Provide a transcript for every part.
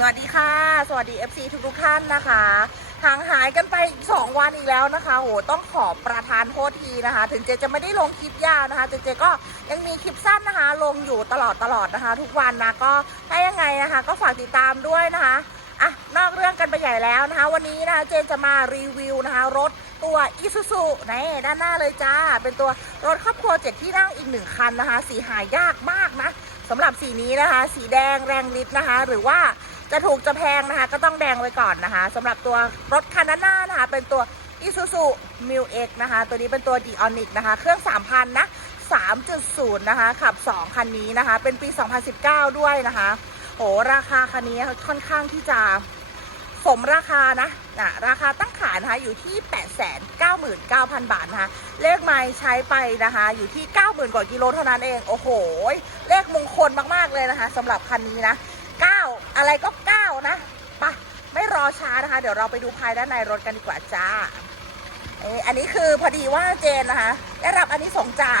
สวัสดีค่ะ สวัสดี FC ทุกทุกท่านนะคะห่างหายกันไปอีก2วันอีกแล้วนะคะโหต้องขอประทานโทษทีนะคะ ถึงเจจะไม่ได้ลงคลิปยาวนะคะ เจเจก็ยังมีคลิปสั้นนะคะ ลงอยู่ตลอดตลอดนะคะ ทุกวันนะก็ถ้ายังไงนะคะ ก็ฝากติดตามด้วยนะคะอะนอกเรื่องกันไปใหญ่แล้วนะคะ วันนี้นะคะเจนจะมารีวิวนะคะรถตัว i s u z u นี่ด้านหน้าเลยจ้า เป็นตัวรถครอบครัวเจ็ดที่นั่งอีกหนึ่งคันนะคะ สีหายากมากนะสำหรับสีนี้นะคะ สีแดงแรงฤทธิ์นะคะ หรือว่า จะถูกจะแพงนะคะ ก็ต้องแดงไว้ก่อนนะคะสำหรับตัวรถคันนหน้านะคะ เป็นตัว Isuzu m i l X นะคะ ตัวนี้เป็นตัว d i o n i c นะคะ เครื่อง 3,000 นะ 3.0 นะคะ ขับ 2 คันนี้นะคะ เป็นปี 2019 ด้วยนะคะโหราคาคันนี้ค่อนข้างที่จะสมราคานะนะราคาตั้งขายนะคะอยู่ที่ 899,000 บาทนะคะ เลขไม้ใช้ไปนะคะ อยู่ที่ 90,000 กว่ากิโลเท่านั้นเอง โอ้โห เลขมงคลมาก ๆ เลยนะคะสำหรับคันนี้นะ อะไรก็9นะไปะไม่รอช้านะคะ เดี๋ยวเราไปดูภายด้านในรถกันดีกว่าจ้าเอ่ออันนี้คือพอดีว่าเจนนะคะ ได้รับอันนี้ส่งจาก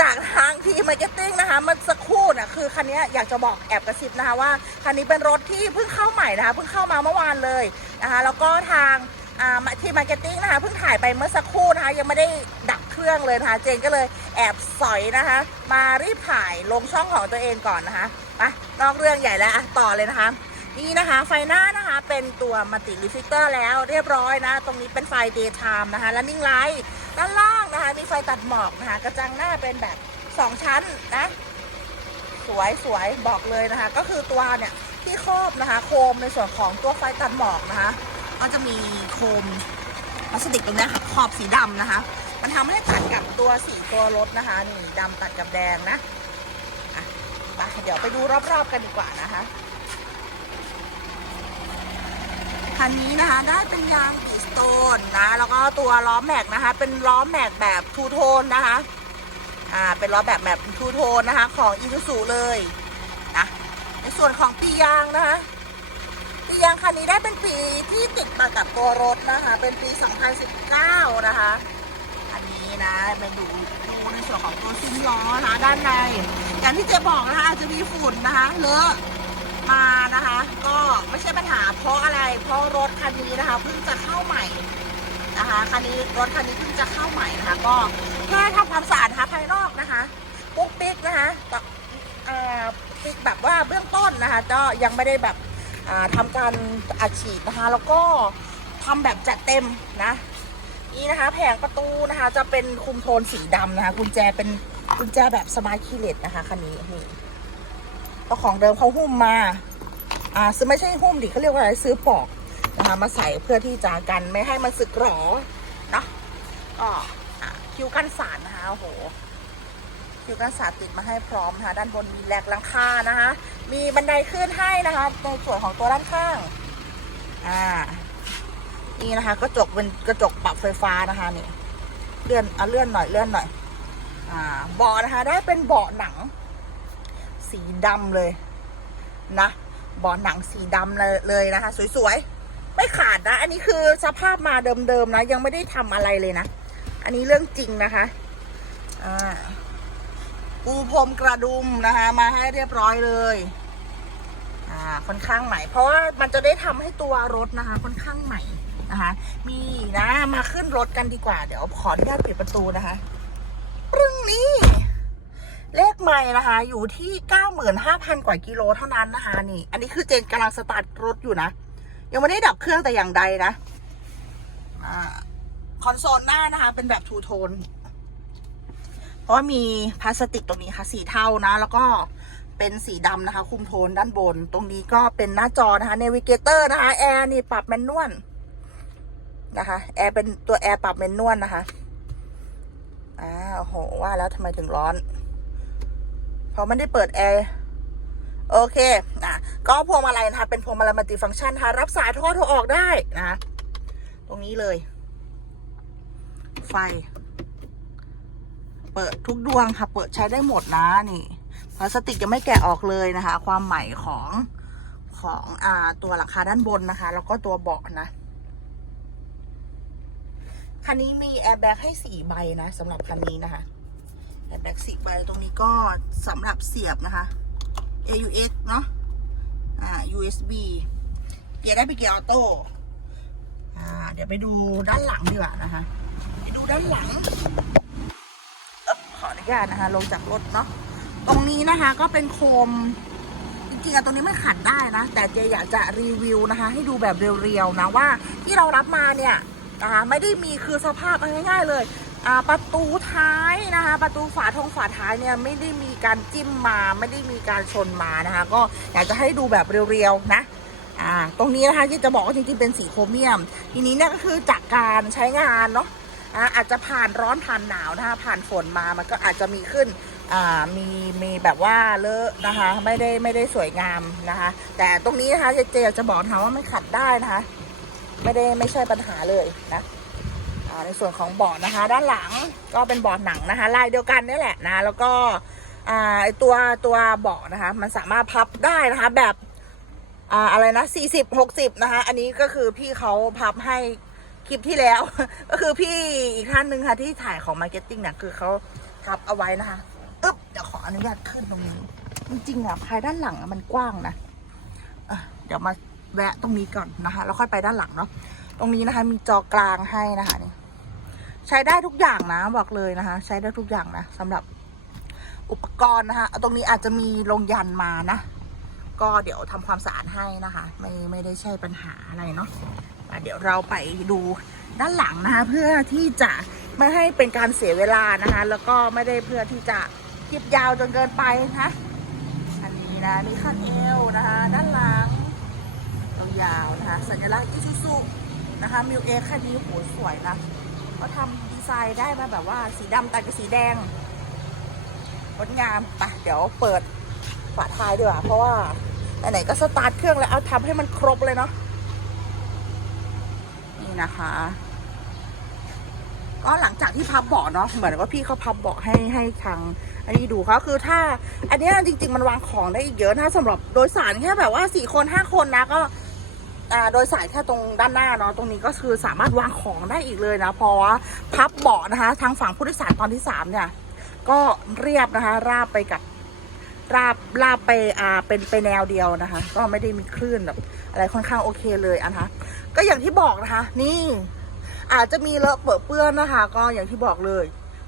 จากทางทีมมาร์เก็ตติ้งนะคะมันสักครู่น่ะคือคันนี้อยากจะบอกแอบกระซิบนะคะว่าคันนี้เป็นรถที่เพิ่งเข้าใหม่นะคะเพิ่งเข้ามาเมื่อวานเลยนะคะแล้วก็ทางทีมมาร์เก็ตติ้งนะคะเพิ่งถ่ายไปเมื่อสักครู่นะคะยังไม่ได้ดับ เครื่องเลยนะคะ เจนก็เลยแอบสอยนะคะ มารีบถ่ายลงช่องของตัวเองก่อนนะคะไปนอกเรื่องใหญ่แล้วอะต่อเลยนะคะนี่นะคะไฟหน้านะคะเป็นตัวมัลติลิฟิเตอร์แล้วเรียบร้อยนะ ตรงนี้เป็นไฟ daytime นะคะและนิ่งไลท์ด้านล่างนะคะ มีไฟตัดหมอกนะคะ กระจังหน้าเป็นแบบ 2 ชั้นนะ สวยสวยบอกเลยนะคะ ก็คือตัวเนี่ยที่ครอบนะคะ โคมในส่วนของตัวไฟตัดหมอกนะคะ ก็จะมีโคมพลาสติกตรงนี้ค่ะขอบสีดำนะคะ มันทำให้ตัดกับตัวสีตัวรถนะคะนี่ดำตัดกับแดงนะอะไปเดี๋ยวไปดูรอบๆกันดีกว่านะคะคันนี้นะคะได้เป็นยางบีสโตนนะแล้วก็ตัวล้อแม็กนะคะ เป็นล้อแม็กแบบทูโทนนะคะอ่าเป็นล้อแบบแบบทูโทนนะคะ ของอีซูซูเลยนะในส่วนของปียางนะคะปียางคันนี้ได้เป็นปีที่ติดมากับตัวรถนะคะ เป็นปี 2019 นะคะ นี้นะไปดูดูในส่วนของตัวซุ้มล้อนะคะด้านใน อย่างที่เจ๊บอกนะคะอาจจะมีฝุ่นนะคะเลอะมานะคะ ก็ไม่ใช่ปัญหาเพราะอะไร เพราะรถคันนี้นะคะเพิ่งจะเข้าใหม่นะคะคันนี้รถคันนี้เพิ่งจะเข้าใหม่นะคะ ก็แค่ทำความสะอาดนะคะภายนอกนะคะปุ๊กปิ๊กนะคะต่อปิ๊กแบบว่าเบื้องต้นนะคะ ก็ยังไม่ได้แบบอ่าทำการอัดฉีดนะคะ แล้วก็ทำแบบจัดเต็มนะ นี่นะคะ แผงประตูนะคะ จะเป็นคุมโทนสีดำนะคะ กุญแจเป็นกุญแจแบบสมาร์ทคีย์เลสนะคะคันนี้นี่เจ้าของเดิมเขาหุ้มมา อ่าซื้อไม่ใช่หุ้มดิเขาเรียกว่าอะไรซื้อปอกนะคะมาใส่เพื่อที่จะกันไม่ให้มันสึกหรอเนาะก็อะคิวกันสารนะคะโอ้โหคิวกันสารติดมาให้พร้อมนะคะด้านบนมีแหลกลังคานะคะ มีบันไดขึ้นให้นะคะในส่วนของตัวด้านข้าง อ่า นี่นะคะ กระจกเป็นกระจกปรับไฟฟ้านะคะนี่เลื่อนเอาเลื่อนหน่อยเลื่อนหน่อย อ่าเบาะนะคะ ได้เป็นเบาะหนัง สีดำเลยนะเบาะหนังสีดำเลยเลยนะคะ สวยๆ ไม่ขาดนะ อันนี้คือสภาพมาเดิมๆนะ ยังไม่ได้ทำอะไรเลยนะ อันนี้เรื่องจริงนะคะ อ่าปูพรมกระดุมนะคะ มาให้เรียบร้อยเลย อ่าค่อนข้างใหม่ เพราะว่ามันจะได้ทำให้ตัวรถนะคะ ค่อนข้างใหม่ นะคะ มีนะมาขึ้นรถกันดีกว่า เดี๋ยวขออนุญาตปิดประตูนะคะปรึ้งนี้ เลขใหม่นะคะ อยู่ที่95,000กว่ากิโลเท่านั้นนะคะ นี่ อันนี้คือเจนกำลังสตาร์ทรถอยู่นะ ยังไม่ได้ดับเครื่องแต่อย่างใดนะอคอนโซลหน้านะคะ เป็นแบบทูโทนเพราะมีพลาสติกตรงนี้ค่ะสีเทานะ แล้วก็เป็นสีดำนะคะ คุมโทนด้านบน ตรงนี้ก็เป็นหน้าจอนะคะเนวิเกเตอร์นะคะ แอร์นี่ปรับแมนนวล นะคะแอร์เป็นตัวแอร์ปรับแมนนวลนะคะอ้าวโหว่าแล้วทำไมถึงร้อน เพราะไม่ได้เปิดแอร์โอเคอะก็พวงมาลัยนะคะ เป็นพวงมาลัยมัลติฟังก์ชันนะคะรับสายโทรโทรออกได้นะคะตรงนี้เลย ไฟ เปิดทุกดวงค่ะ เปิดใช้ได้หมดนะนี่พลาสติกยังไม่แกะออกเลยนะคะ ความใหม่ของของอ่าตัวหลังคาด้านบนนะคะ แล้วก็ตัวเบาะนะ คันนี้มีแอร์แบ็กให้สี่ใบนะสำหรับคันนี้นะคะแอร์แบ็กสี่ใบตรงนี้ก็สำหรับเสียบนะคะ AUX เนาะอ่า USB เกียร์ได้เป็นเกียร์ออโต้อ่าเดี๋ยวไปดูด้านหลังดีกว่านะคะไปดูด้านหลังอ๊บขออนุญาตนะคะ ลงจากรถเนาะตรงนี้นะคะก็เป็นโคมจริงๆอะตรงนี้มันขัดได้นะ แต่เจอยากจะรีวิวนะคะ ให้ดูแบบเรียวๆนะว่าที่เรารับมาเนี่ย นะคะไม่ได้มีคือสภาพง่ายๆเลยอ่าประตูท้ายนะคะ ประตูฝาทองฝาท้ายเนี่ยไม่ได้มีการจิ้มมาไม่ได้มีการชนมานะคะ ก็อยากจะให้ดูแบบเรียวๆนะอ่าตรงนี้นะคะที่จะบอกว่าจริงๆเป็นสีโครเมียม ทีนี้เนี่ยก็คือจากการใช้งานเนาะอาจจะผ่านร้อนผ่านหนาวนะคะผ่านฝนมามันก็อาจจะมีขึ้นมีมีแบบว่าเลอะนะคะ ไม่ได้ไม่ได้สวยงามนะคะ แต่ตรงนี้นะคะเจเจจะบอกนะคะว่ามันขัดได้นะคะ ไม่ได้ไม่ใช่ปัญหาเลยนะในส่วนของเบาะนะคะ ด้านหลังก็เป็นเบาะหนังนะคะ ลายเดียวกันนี่แหละนะ แล้วก็ไอตัวตัวเบาะนะคะ มันสามารถพับได้นะคะแบบอ่าอะไรนะสี่สิบหกสิบนะคะ อันนี้ก็คือพี่เขาพับให้คลิปที่แล้ว ก็คือพี่อีกท่านหนึ่งค่ะที่ถ่ายของมาร์เก็ตติ้งเนี่ยคือเขาพับเอาไว้นะคะอึ๊บเดี๋ยวขออนุญาตขึ้นตรงนี้ จริงๆอะภายด้านหลังมันกว้างนะะเดี๋ยวมา แวะตรงนี้ก่อนนะคะ แล้วค่อยไปด้านหลังเนาะตรงนี้นะคะ มีจอกลางให้นะคะนี่ใช้ได้ทุกอย่างนะบอกเลยนะคะ ใช้ได้ทุกอย่างนะสำหรับอุปกรณ์นะคะตรงนี้อาจจะมีลงยันมานะ ก็เดี๋ยวทำความสะอาดให้นะคะ ไม่ไม่ได้ใช่ปัญหาอะไรเนาะะเดี๋ยวเราไปดูด้านหลังนะคะ เพื่อที่จะไม่ให้เป็นการเสียเวลานะคะ แล้วก็ไม่ได้เพื่อที่จะคลิปยาวจนเกินไปนะะอันนี้นะนี่คันเอวนะคะ ด้านหลัง ยาวนะคะ สัญลักษณ์อิซูซุนะคะมิวเอคันนี้โหสวยนะก็ทำดีไซน์ได้มาแบบว่าสีดำตัดกับสีแดงงดงามไปเดี๋ยวเปิดฝาท้ายดีกว่า เพราะว่าไหนๆก็สตาร์ทเครื่องแล้วเอาทำให้มันครบเลยเนาะนี่นะคะก็หลังจากที่พับเบาะเนาะเหมือนว่าพี่เขาพับเบาะให้ให้ทางอันนี้ดูเขาคือถ้า อันนี้จริง ๆ มันวางของได้อีกเยอะนะสำหรับโดยสารแค่แบบว่าสี่คนห้าคนนะก็ โดยสายแค่ตรงด้านหน้าเนาะตรงนี้ก็คือสามารถวางของได้อีกเลยนะเพราะว่าพับเบาะนะคะ ทางฝั่งผู้โดยสารตอนที่สามเนี่ย ก็เรียบนะคะ ราบไปกับราบราบไปอ่าเป็นไปแนวเดียวนะคะ ก็ไม่ได้มีคลื่นแบบอะไรค่อนข้างโอเคเลยอะนะคะก็อย่างที่บอกนะคะ นี่ อาจจะมีเลอะเปื้อนนะคะ ก็อย่างที่บอกเลย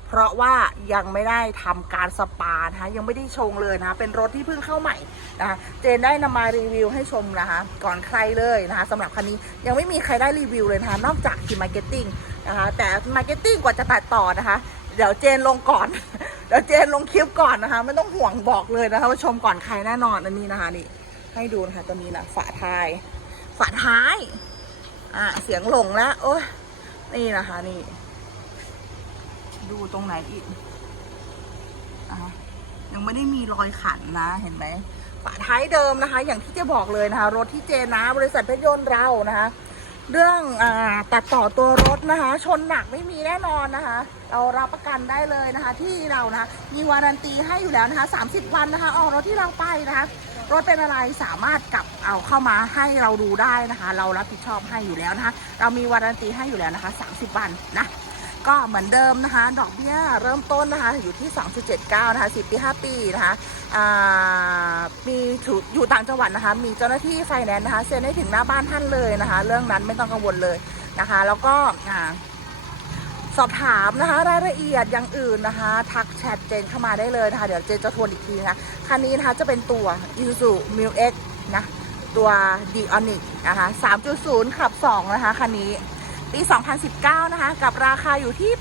เพราะว่ายังไม่ได้ทำการสปานะคะยังไม่ได้ชงเลยนะคะเป็นรถที่เพิ่งเข้าใหม่นะคะเจนได้นำมารีวิวให้ชมนะคะก่อนใครเลยนะคะสำหรับคันนี้ยังไม่มีใครได้รีวิวเลยนะคะนอกจากทีมมาร์เก็ตติ้งนะคะแต่มาร์เก็ตติ้งกว่าจะตัดต่อนะคะ เดี๋ยวเจนลงก่อน เดี๋ยวเจนลงคลิปก่อนนะคะไม่ต้องห่วงบอกเลยนะคะว่าชมก่อนใครแน่นอนอันนี้นะคะนี่ให้ดูนะคะตัวนี้นะฝาท้าย ฝาท้ายอะเสียงหลงแล้วโอ้ยนี่นะคะนี่ ดูตรงไหนอีกอะยังไม่ได้มีรอยขันนะเห็นไหมฝาท้ายเดิมนะคะ อย่างที่เจะบอกเลยนะคะ รถที่เจนะ บริษัทเพชรยนต์เรานะคะ เรื่องอตัดต่อตัวรถนะคะ ชนหนักไม่มีแน่นอนนะคะ เรารับประกันได้เลยนะคะ ที่เรานะะมีวารันตีให้อยู่แล้วนะคะ 30 วันนะคะออกรถที่เราไปนะคะรถเป็นอะไรสามารถกลับเอาเข้ามาให้เราดูได้นะคะ เรารับผิดชอบให้อยู่แล้วนะคะ เรามีวารันตีให้อยู่แล้วนะคะ 30 วันนะ ก็เหมือนเดิมนะคะ ดอกเบี้ยเริ่มต้นนะคะอยู่ที่ 2.79 นะคะ 10 ปี 5 ปีนะคะมีอยู่ต่างจังหวัดนะคะ มีเจ้าหน้าที่ไฟแนนซ์นะคะเซ็นให้ถึงหน้าบ้านท่านเลยนะคะ เรื่องนั้นไม่ต้องกังวลเลยนะคะ แล้วก็สอบถามนะคะ รายละเอียดอย่างอื่นนะคะ ทักแชทเจนเข้ามาได้เลยนะคะ เดี๋ยวเจนจะทวนอีกทีนะคะคันนี้นะคะจะเป็นตัว Isuzu m u X นะตัว d o n i c นะคะ 3.0 ขับ 2 นะคะคันนี้ ปี 2019 นะคะ กับราคาอยู่ที่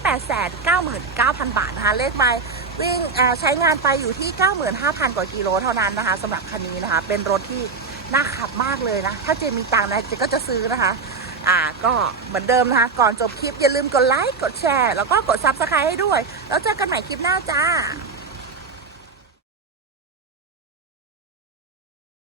899,000 บาทนะคะ เลขไมล์วิ่งใช้งานไปอยู่ที่ 95,000 กว่ากิโลเท่านั้นนะคะสำหรับคันนี้นะคะ เป็นรถที่น่าขับมากเลยนะ ถ้าเจมีตังค์นะเจก็จะซื้อนะคะ อ่าก็เหมือนเดิมนะคะ ก่อนจบคลิปอย่าลืมกดไลค์ กดแชร์ แล้วก็กด Subscribe ให้ด้วย แล้วเจอกันใหม่คลิปหน้าจ้า